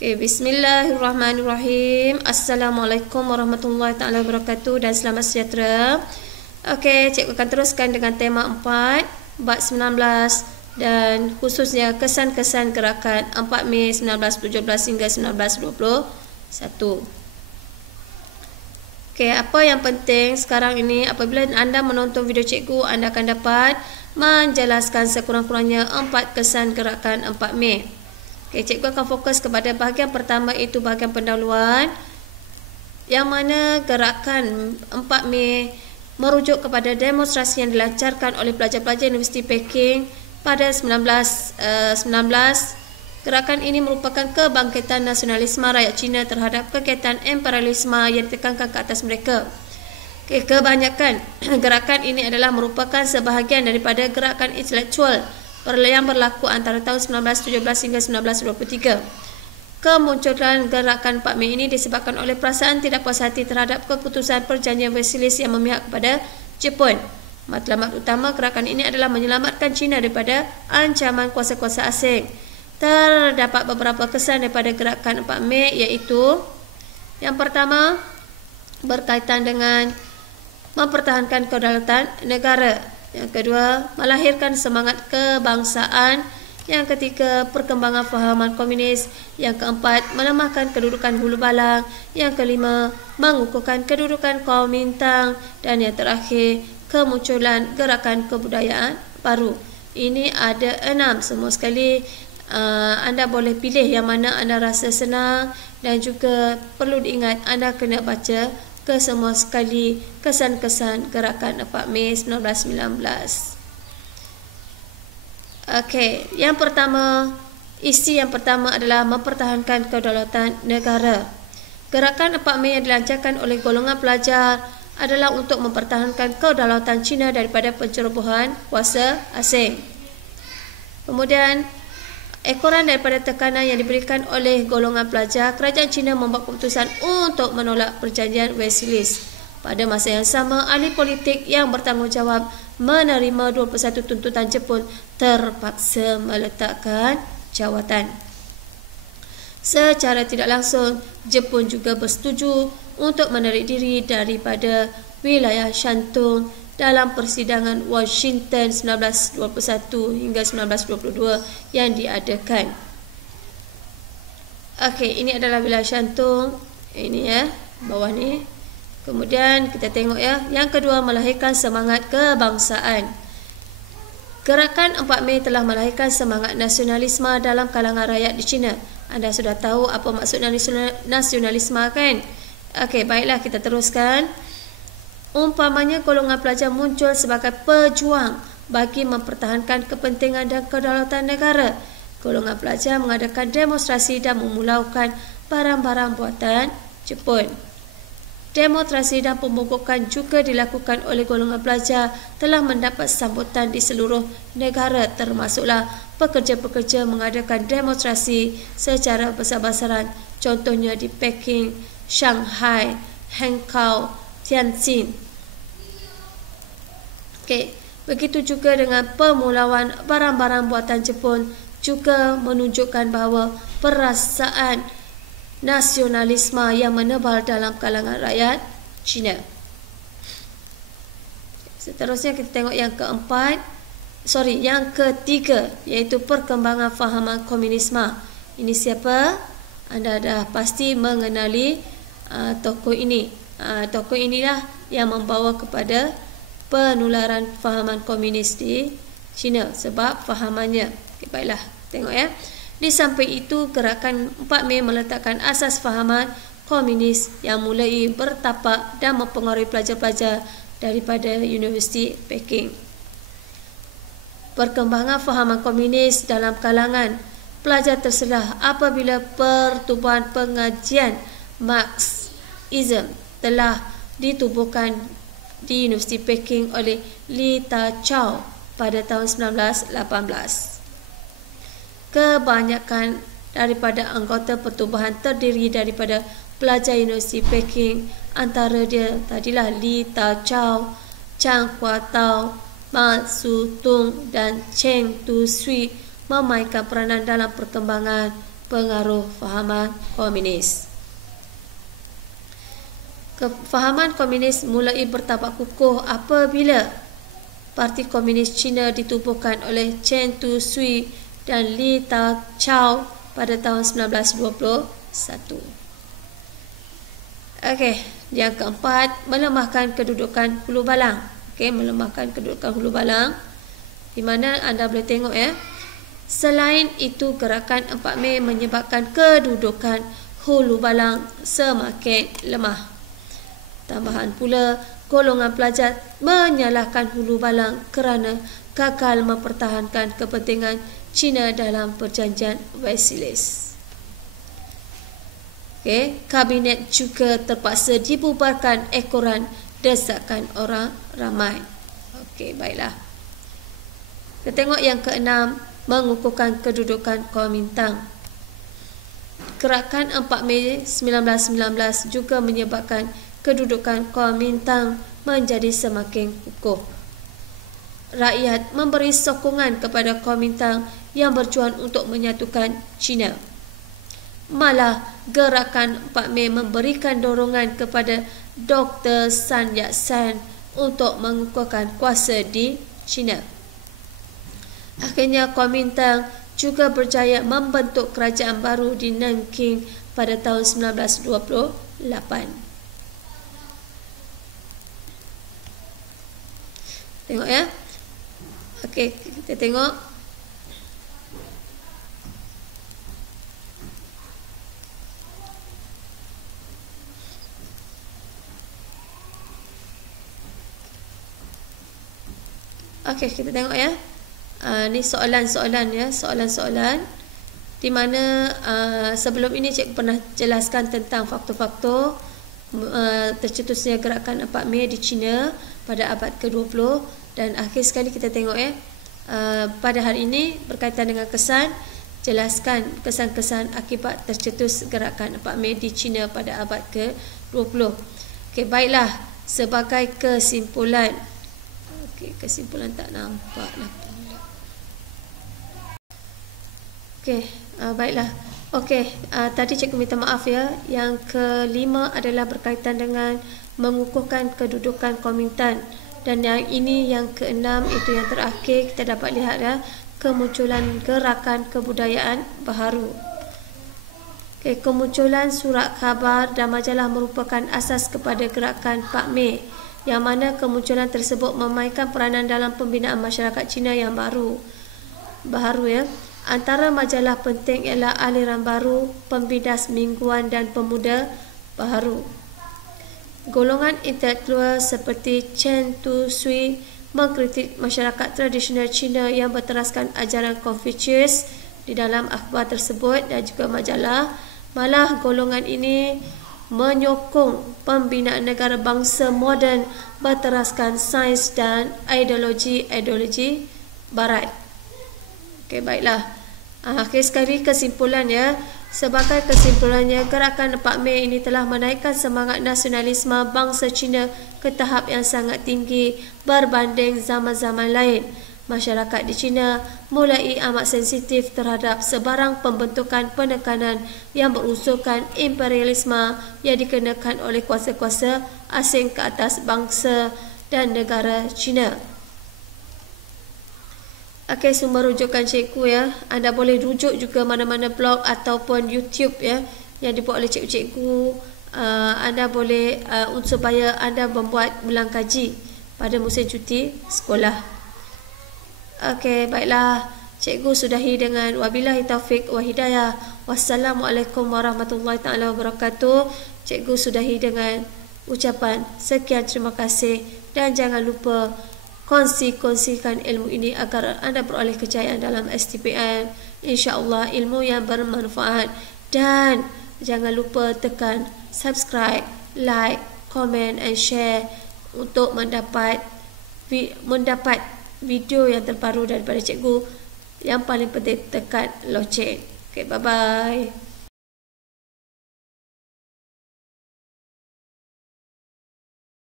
Okay, bismillahirrahmanirrahim. Assalamualaikum warahmatullahi taala wabarakatuh dan selamat sejahtera. Okey, cikgu akan teruskan dengan tema 4, bab 19 dan khususnya kesan-kesan gerakan 4 Mei 1917 hingga 1921. Okey, apa yang penting sekarang ini apabila anda menonton video cikgu, anda akan dapat menjelaskan sekurang-kurangnya 4 kesan gerakan 4 Mei. Okay, cikgu akan fokus kepada bahagian pertama, iaitu bahagian pendahuluan, yang mana gerakan 4 Mei merujuk kepada demonstrasi yang dilancarkan oleh pelajar-pelajar Universiti Peking pada 1919. Gerakan ini merupakan kebangkitan nasionalisme rakyat Cina terhadap kegiatan imperialisme yang ditekankan ke atas mereka. Okay, kebanyakan gerakan ini adalah merupakan sebahagian daripada gerakan intelektual yang berlaku antara tahun 1917 hingga 1923. Kemunculan gerakan 4 Mei ini disebabkan oleh perasaan tidak puas hati terhadap keputusan perjanjian Versailles yang memihak kepada Jepun. Matlamat utama gerakan ini adalah menyelamatkan China daripada ancaman kuasa-kuasa asing. Terdapat beberapa kesan daripada gerakan 4 Mei, iaitu yang pertama berkaitan dengan mempertahankan kedaulatan negara. Yang kedua, melahirkan semangat kebangsaan. Yang ketiga, perkembangan fahaman komunis. Yang keempat, melemahkan kedudukan Hulu Balang. Yang kelima, mengukuhkan kedudukan kaum Mintang. Dan yang terakhir, kemunculan gerakan kebudayaan baru. Ini ada 6 semua sekali. Anda boleh pilih yang mana anda rasa senang, dan juga perlu diingat anda kena baca ke semua sekali kesan-kesan gerakan 4 Mei 1919. Okey, yang pertama, isi yang pertama adalah mempertahankan kedaulatan negara. Gerakan 4 Mei yang dilancarkan oleh golongan pelajar adalah untuk mempertahankan kedaulatan China daripada pencerobohan kuasa asing. Kemudian, ekoran daripada tekanan yang diberikan oleh golongan pelajar, kerajaan China membuat keputusan untuk menolak perjanjian Versailles. Pada masa yang sama, ahli politik yang bertanggungjawab menerima 21 tuntutan Jepun terpaksa meletakkan jawatan. Secara tidak langsung, Jepun juga bersetuju untuk menarik diri daripada wilayah Shantung dalam persidangan Washington 1921 hingga 1922 yang diadakan. Okey, ini adalah wilayah Shantung. Ini ya, bawah ni. Kemudian kita tengok ya, yang kedua, melahirkan semangat kebangsaan. Gerakan 4 Mei telah melahirkan semangat nasionalisme dalam kalangan rakyat di China. Anda sudah tahu apa maksud nasionalisme kan? Okey, baiklah kita teruskan. Umpamanya golongan pelajar muncul sebagai pejuang bagi mempertahankan kepentingan dan kedaulatan negara. Golongan pelajar mengadakan demonstrasi dan memulaukan barang-barang buatan Jepun. Demonstrasi dan pembokokan juga dilakukan oleh golongan pelajar telah mendapat sambutan di seluruh negara, termasuklah pekerja-pekerja mengadakan demonstrasi secara besar-besaran, contohnya di Peking, Shanghai, Hangzhou, Tianjin. Okey, begitu juga dengan pemulauan barang-barang buatan Jepun juga menunjukkan bahawa perasaan nasionalisme yang menebal dalam kalangan rakyat China. Seterusnya kita tengok yang ketiga, iaitu perkembangan fahaman komunisme. Ini siapa? Anda dah pasti mengenali tokoh ini. Tokoh inilah yang membawa kepada penularan fahaman komunis di China sebab fahamannya. Okay, baiklah, tengok ya. Di samping itu, gerakan 4 Mei meletakkan asas fahaman komunis yang mulai bertapak dan mempengaruhi pelajar-pelajar daripada Universiti Peking. Perkembangan fahaman komunis dalam kalangan pelajar terselah apabila pertubuhan pengajian Marxism telah ditubuhkan di Universiti Peking oleh Li Ta-chao pada tahun 1918. Kebanyakan daripada anggota pertubuhan terdiri daripada pelajar Universiti Peking. Antara dia tadilah Li Ta-chao, Chang Kuo-tao, Ma Su-tung dan Cheng Tu-sui memainkan peranan dalam perkembangan pengaruh fahaman komunis. Kefahaman komunis mulai bertambah kukuh apabila Parti Komunis Cina ditubuhkan oleh Chen Tu-sui dan Li Ta-chao pada tahun 1921. Okey, yang keempat, melemahkan kedudukan Hulu Balang. Okey, melemahkan kedudukan Hulu Balang. Di mana anda boleh tengok ya. Selain itu, gerakan 4 Mei menyebabkan kedudukan Hulu Balang semakin lemah. Tambahan pula, golongan pelajar menyalahkan Hulu Balang kerana gagal mempertahankan kepentingan Cina dalam perjanjian Versailles. Okay. Kabinet juga terpaksa dibubarkan ekoran desakan orang ramai. Okey, baiklah. Kita tengok yang keenam, mengukuhkan kedudukan Kuomintang. Gerakan 4 Mei 1919 juga menyebabkan kedudukan Kuomintang menjadi semakin kukuh. Rakyat memberi sokongan kepada Kuomintang yang berjuang untuk menyatukan Cina. Malah, gerakan 4 Mei memberikan dorongan kepada Dr. Sun Yat-sen untuk mengukuhkan kuasa di Cina. Akhirnya, Kuomintang juga berjaya membentuk kerajaan baru di Nanking pada tahun 1928. Tengok ya. Okey, kita tengok. Okey, kita tengok ya. Ni soalan-soalan ya, soalan-soalan di mana sebelum ini cikgu pernah jelaskan tentang faktor-faktor tercetusnya gerakan 4 Mei di China pada abad ke-20. Dan akhir sekali kita tengok ya, pada hari ini berkaitan dengan kesan, jelaskan kesan-kesan akibat tercetus gerakan 4 Mei di China pada abad ke-20. Okey, baiklah, sebagai kesimpulan. Okey, kesimpulan tak nampak lah. Okey, baiklah. Okey, tadi cikgu minta maaf ya. Yang kelima adalah berkaitan dengan mengukuhkan kedudukan Kuomintang. Dan yang ini yang keenam, itu yang terakhir kita dapat lihat ya, kemunculan gerakan kebudayaan baharu. Okay, kemunculan surat khabar dan majalah merupakan asas kepada gerakan 4 Mei, yang mana kemunculan tersebut memainkan peranan dalam pembinaan masyarakat Cina yang baru ya. Antara majalah penting ialah Aliran Baru, Pembindas Mingguan dan Pemuda Baharu. Golongan intelektual seperti Chen Tu-sui mengkritik masyarakat tradisional Cina yang berteraskan ajaran Confucius di dalam akhbar tersebut dan juga majalah. Malah golongan ini menyokong pembinaan negara bangsa moden berteraskan sains dan ideologi barat. Okey, baiklah. Akhir sekali kesimpulan ya. Sebagai kesimpulannya, gerakan 4 Mei ini telah menaikkan semangat nasionalisme bangsa Cina ke tahap yang sangat tinggi berbanding zaman-zaman lain. Masyarakat di China mulai amat sensitif terhadap sebarang pembentukan penekanan yang berunsurkan imperialisme yang dikenakan oleh kuasa-kuasa asing ke atas bangsa dan negara China. Okey, sumber rujukan cikgu ya. Anda boleh rujuk juga mana-mana blog ataupun YouTube ya yang dibuat oleh cikgu-cikgu. Anda boleh supaya anda membuat ulang kaji pada musim cuti sekolah. Okey, baiklah. Cikgu sudahi dengan wabillahi taufik wa hidayah. Wassalamualaikum warahmatullahi taala wabarakatuh. Cikgu sudahi dengan ucapan sekian terima kasih dan jangan lupa kongsikan ilmu ini agar anda beroleh kejayaan dalam STPM. InsyaAllah ilmu yang bermanfaat. Dan jangan lupa tekan subscribe, like, comment and share untuk mendapat video yang terbaru daripada cikgu. Yang paling penting tekan loceng. Okay, bye-bye.